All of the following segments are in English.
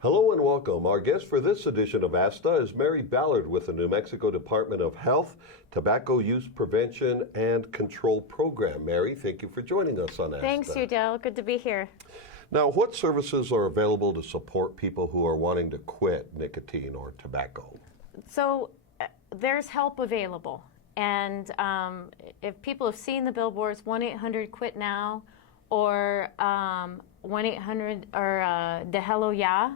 Hello and welcome. Our guest for this edition of ASTA is Mary Ballard with the New Mexico Department of Health Tobacco Use Prevention and Control Program. Mary, thank you for joining us on ASTA. Thanks, Udell. Good to be here. Now, what services are available to support people who are wanting to quit nicotine or tobacco? So there's help available. And if people have seen the billboards, 1-800-QUIT-NOW or 1-800 or De Hello Ya,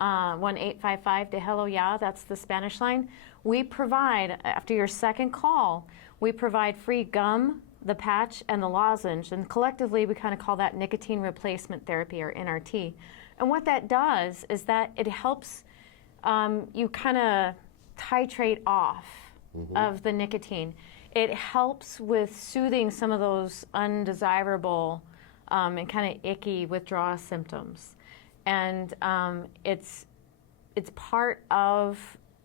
1-855 De Hello Ya, that's the Spanish line. We provide, after your second call, we provide free gum, the patch, and the lozenge. And collectively, we kind of call that nicotine replacement therapy, or NRT. And what that does is that it helps you kind of titrate off of the nicotine. It helps with soothing some of those undesirable and kind of icky withdrawal symptoms. And it's part of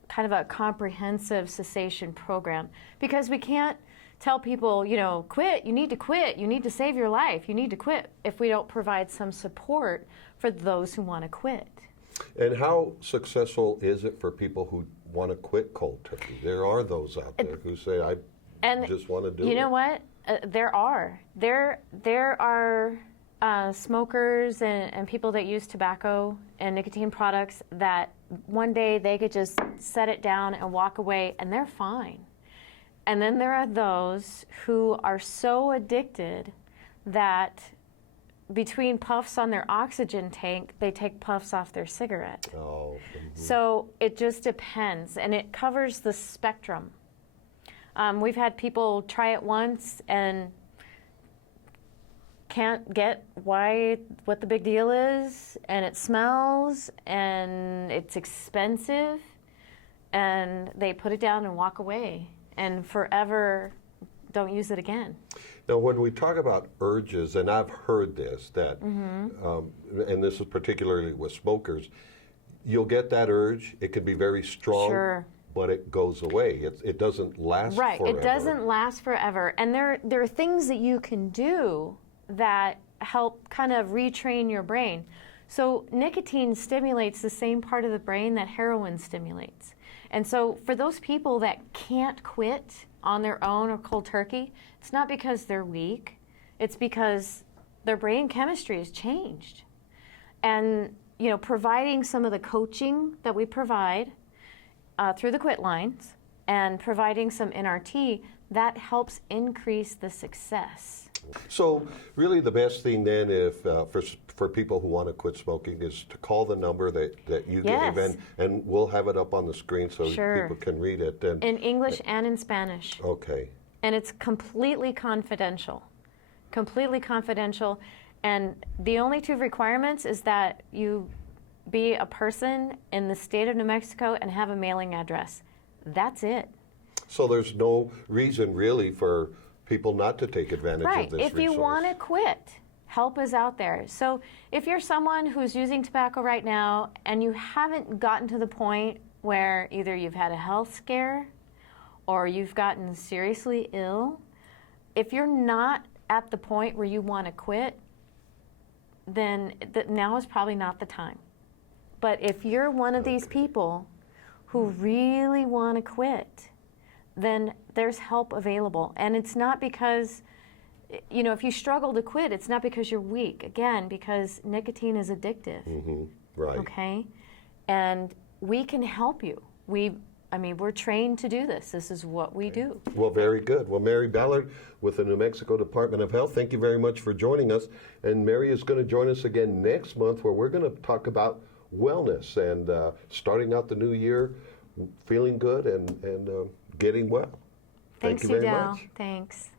kind of a comprehensive cessation program, because we can't tell people, you know, quit, you need to save your life, you need to quit, if we don't provide some support for those who want to quit. And how successful is it for people who want to quit cold turkey? There are those out there who say, I just want to do it. You know what? There are smokers and people that use tobacco and nicotine products that one day they could just set it down and walk away and they're fine. And then there are those who are so addicted that between puffs on their oxygen tank, they take puffs off their cigarette. Oh, So it just depends, and it covers the spectrum. We've had people try it once and can't get what the big deal is, and it smells, and it's expensive, and they put it down and walk away, and forever don't use it again. Now, when we talk about urges, and I've heard this, that, and this is particularly with smokers, you'll get that urge, it can be very strong, Sure. but it goes away. It doesn't last Right, forever. it doesn't last forever. And there are things that you can do that help kind of retrain your brain. So nicotine stimulates the same part of the brain that heroin stimulates. And so for those people that can't quit on their own or cold turkey, it's not because they're weak, it's because their brain chemistry has changed. And, you know, providing some of the coaching that we provide through the Quit Lines and providing some NRT, that helps increase the success. So really the best thing then, if for people who want to quit smoking, is to call the number that you Yes. gave, and we'll have it up on the screen so Sure. people can read it. And, In English and in Spanish. okay. And it's completely confidential. Completely confidential. And the only two requirements is that you be a person in the state of New Mexico and have a mailing address. That's it. So there's no reason really for people not to take advantage Right. of this If you resource. want to quit, help is out there. So if you're someone who's using tobacco right now and you haven't gotten to the point where either you've had a health scare or you've gotten seriously ill, if you're not at the point where you want to quit, then now is probably not the time. But if you're one of these people who really want to quit, then there's help available. And it's not because, you know, if you struggle to quit, it's not because you're weak. Again, because nicotine is addictive. Right. Okay? And we can help you. We're trained to do this. This is what we do. Well, very good. Well, Mary Ballard with the New Mexico Department of Health, thank you very much for joining us. And Mary is going to join us again next month, where we're going to talk about wellness and starting out the new year feeling good and getting well. Thanks, Thank you very Udell. much. Thanks.